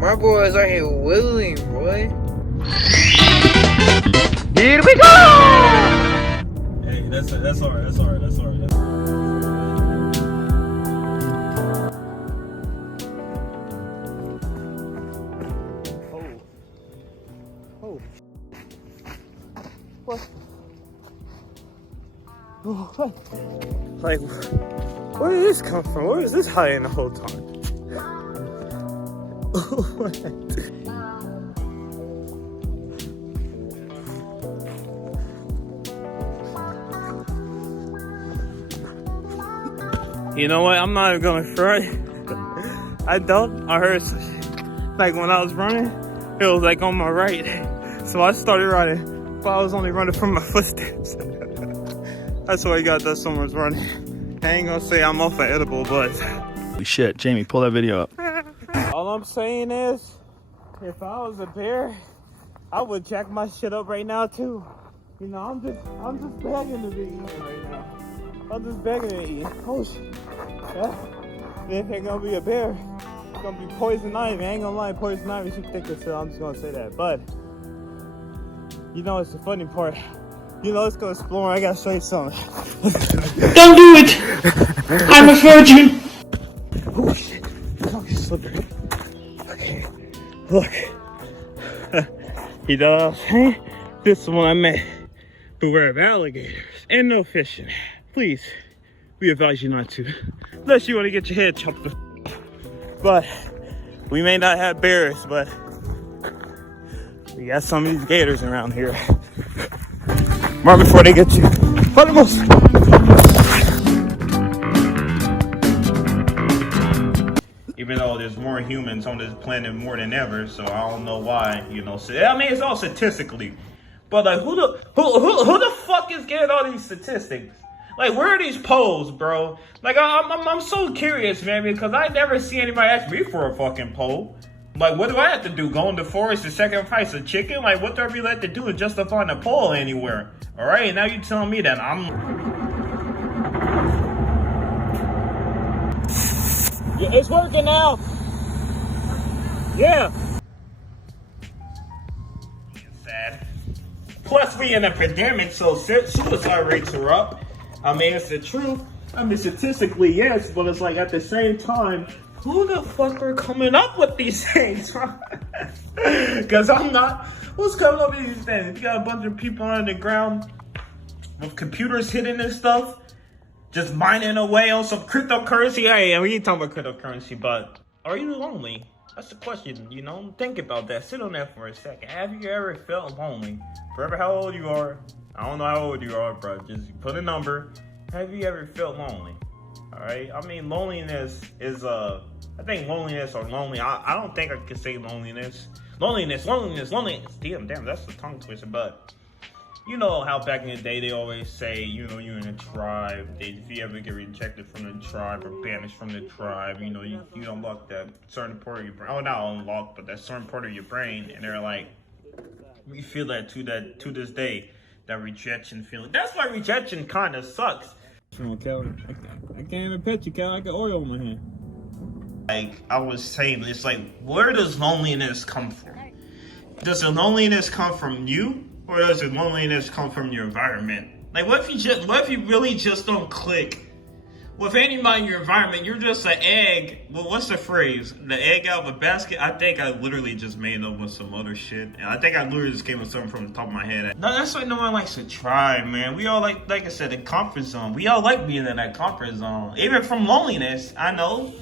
My boys are here willing, boy. Here we go! Hey, that's alright. Oh. What? Oh, what? Like, where did this come from? Where is this hiding the whole time? What? You know what? I'm not even gonna front. I heard like when I was running, it was like on my right. So I started running, but I was only running from my footsteps. That's why I got that someone's running. I ain't gonna say I'm off an edible, but Holy shit, Jamie, pull that video up. all I'm saying is, if I was a bear, I would jack my shit up right now too. You know, I'm just begging to be eaten right now. I'm just begging to eat. Oh shit. Yeah. If it ain't gonna be a bear, it's gonna be poison ivy. I ain't gonna lie, poison ivy should thick as hell. I'm just gonna say that. But you know, it's the funny part. You know, let's go exploring. I gotta show you something. Don't do it! I'm a virgin! Oh shit. Oh, you're slippery. Okay. Look. You know what I'm saying? This is when I met. Beware of alligators and no fishing. Please, we advise you not to. Unless you want to get your head chopped off. But we may not have bears, but we got some of these gators around here. Right before they get you. Even though there's more humans on this planet more than ever, so I don't know why, you know. I mean, it's all statistically. But like, who the fuck is getting all these statistics? Like, where are these polls, bro? Like, I'm so curious, man, because I never see anybody ask me for a fucking poll. Like, what do I have to do? Go in the forest to sacrifice a chicken? Like, what do I really have to do to justify a poll anywhere? All right, now you telling me that Yeah, it's working now. Yeah. Sad. Plus, we in a pandemic, so suicide rates are up. I mean, it's the truth. I mean, statistically, yes, but it's like at the same time, who the fuck are coming up with these things? Because I'm not. Who's coming up with these things? You got a bunch of people on the ground with computers hidden and stuff, just mining away on some cryptocurrency. Hey, we ain't talking about cryptocurrency, but are you lonely? That's the question, you know? Think about that. Sit on that for a second. Have you ever felt lonely? Forever how old you are. I don't know how old you are, bro. Just put a number. Have you ever felt lonely? All right. I mean, loneliness is I think loneliness or lonely. I don't think I could say loneliness. Loneliness. Damn, that's the tongue twister. But you know how back in the day they always say, you know, you're in a tribe. If you ever get rejected from the tribe or banished from the tribe, you know, you unlock that certain part of your brain. Oh, not unlock, but that certain part of your brain, and they're like, we feel that to this day. That rejection feeling. That's why rejection kind of sucks. I can't even pet you, Cal. I got oil on my hand. Like I was saying, it's like, where does loneliness come from? Does the loneliness come from you, or does the loneliness come from your environment? Like, what if you really just don't click with anybody in your environment? You're just an egg. Well, what's the phrase? The egg out of a basket? I think I literally just made up with some other shit. And I think I literally just came with something from the top of my head. No, that's why no one likes to try, man. We all like I said, the comfort zone. We all like being in that comfort zone. Even from loneliness, I know.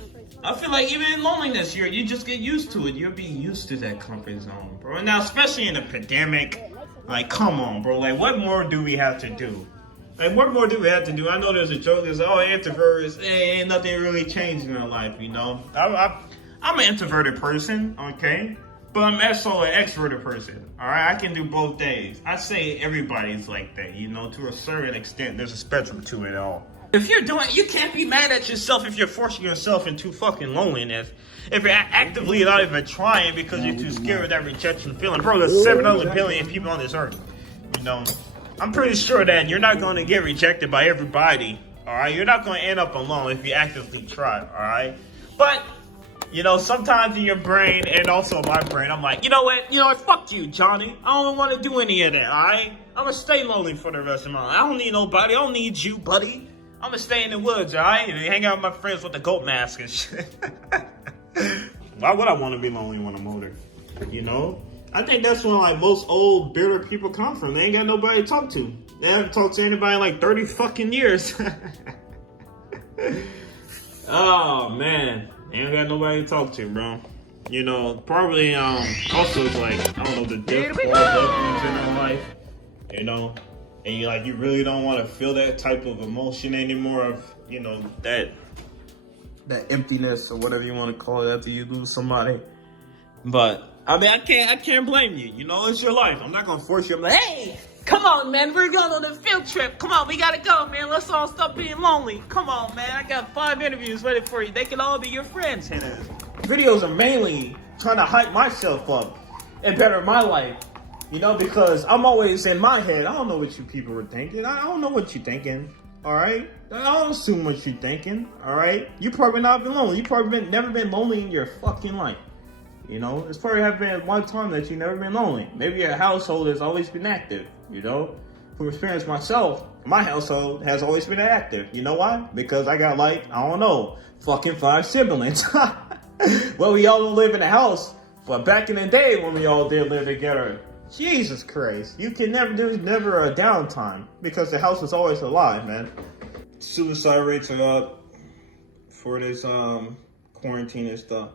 I feel like even in loneliness, you just get used to it. You'll be used to that comfort zone, bro. And now, especially in a pandemic, like, come on, bro. Like, what more do we have to do? Like, what more do we have to do? I know there's a joke that's, oh, introverts, ain't nothing really changed in our life, you know? I'm an introverted person, okay? But I'm also an extroverted person, all right? I can do both days. I say everybody's like that, you know? To a certain extent, there's a spectrum to it all. If you're doing, you can't be mad at yourself if you're forcing yourself into fucking loneliness. If you're actively not even trying because you're too scared of that rejection feeling. Bro, there's 700 billion people on this earth, you know? I'm pretty sure that you're not going to get rejected by everybody, all right? You're not going to end up alone if you actively try, all right? But You know, sometimes in your brain and also my brain, I'm like, you know what, fuck you, Johnny. I don't want to do any of that, alright? I'm gonna stay lonely for the rest of my life. I don't need nobody. I don't need you, buddy. I'm gonna stay in the woods, alright? And hang out with my friends with the goat mask and shit. Why would I want to be lonely when I'm older? You know? I think that's when, like, most old, bitter people come from. They ain't got nobody to talk to. They haven't talked to anybody in, like, 30 fucking years. Oh, man. They ain't got nobody to talk to, bro. You know, probably, also, it's like, I don't know, the death of loved ones in our life. You know? And, you really don't want to feel that type of emotion anymore of, you know, that emptiness or whatever you want to call it after you lose somebody. But I mean, I can't blame you. You know, it's your life. I'm not gonna force you. I'm like, hey, come on, man, we're going on a field trip. Come on, we gotta go, man. Let's all stop being lonely. Come on, man. I got 5 interviews ready for you. They can all be your friends. And videos are mainly trying to hype myself up and better my life. You know, because I'm always in my head. I don't know what you people are thinking. I don't know what you're thinking. All right, I don't assume what you're thinking. All right, you probably not been lonely. You probably never been lonely in your fucking life. You know, it's probably have been one time that you never been lonely. Maybe your household has always been active. You know, from experience myself, my household has always been active. You know why? Because I got I don't know, fucking 5 siblings. Well, we all don't live in a house, but back in the day when we all did live together. Jesus Christ, there's never a downtime because the house is always alive, man. Suicide rates are up for this quarantine and stuff.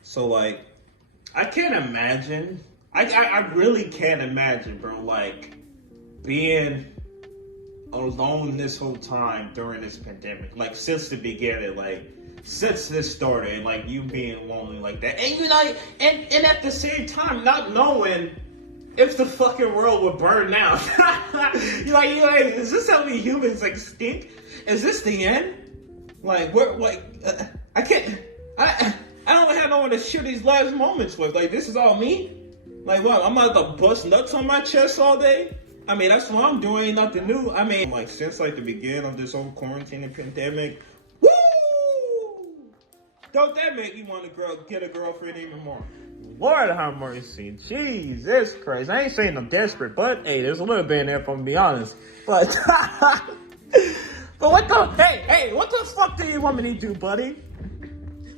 So like, I can't imagine. I really can't imagine, bro. Like being alone this whole time during this pandemic, like since the beginning, like since this started, like you being lonely like that, and you know, and at the same time not knowing if the fucking world would burn down. you're like, is this how we humans like stink? Is this the end? Like, we're like, I don't have no one to share these last moments with. Like, this is all me? Like, what? I'm about to bust nuts on my chest all day? I mean, that's what I'm doing. Ain't nothing new. I mean, like, since like the beginning of this whole quarantine and pandemic, woo! Don't that make you want to get a girlfriend even more? Lord have mercy. Jesus Christ. I ain't saying I'm desperate, but hey, there's a little bit in there if I'm gonna be honest. But but what the fuck do you want me to do, buddy?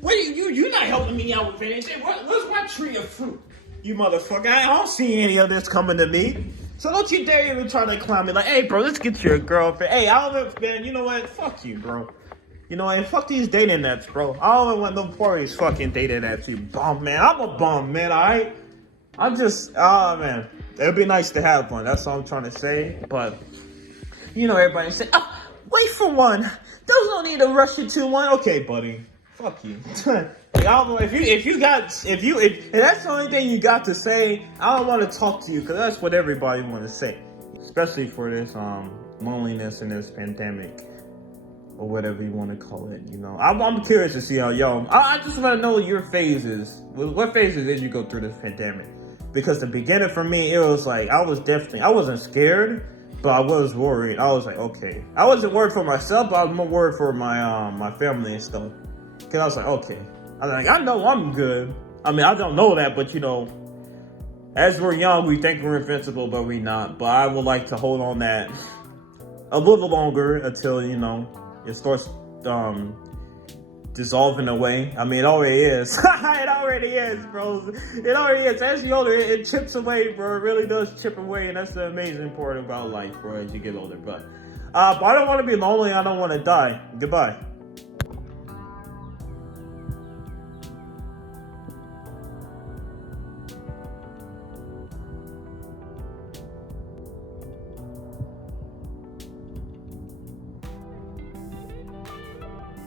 What you not helping me out with anything? Where's my tree of fruit? You motherfucker. I don't see any of this coming to me. So don't you dare even try to clown me like, hey bro, let's get you a girlfriend. Hey, I don't man, you know what? Fuck you, bro. You know, and fuck these dating apps, bro. I don't want no parties fucking dating apps, you bum, man. I'm a bum, man, alright? I'm just, man. It'd be nice to have one. That's all I'm trying to say. But, you know, everybody say, oh, wait for one. There's no need to rush into one. Okay, buddy. Fuck you. I don't know, if that's the only thing you got to say, I don't want to talk to you, because that's what everybody want to say. Especially for this, loneliness in this pandemic. Or whatever you want to call it, you know. I'm curious to see how y'all. I just want to know your phases. What phases did you go through this pandemic? Because the beginning for me, it was like I wasn't scared, but I was worried. I was like, okay, I wasn't worried for myself, but I was more worried for my family and stuff. Cause I was like, okay, I know I'm good. I mean, I don't know that, but you know, as we're young, we think we're invincible, but we're not. But I would like to hold on that a little longer until you know. It starts dissolving away. I mean, it already is. It already is, bro. It already is. As you get older, it chips away, bro. It really does chip away, and that's the amazing part about life, bro, as you get older. But I don't want to be lonely. I don't want to die. Goodbye.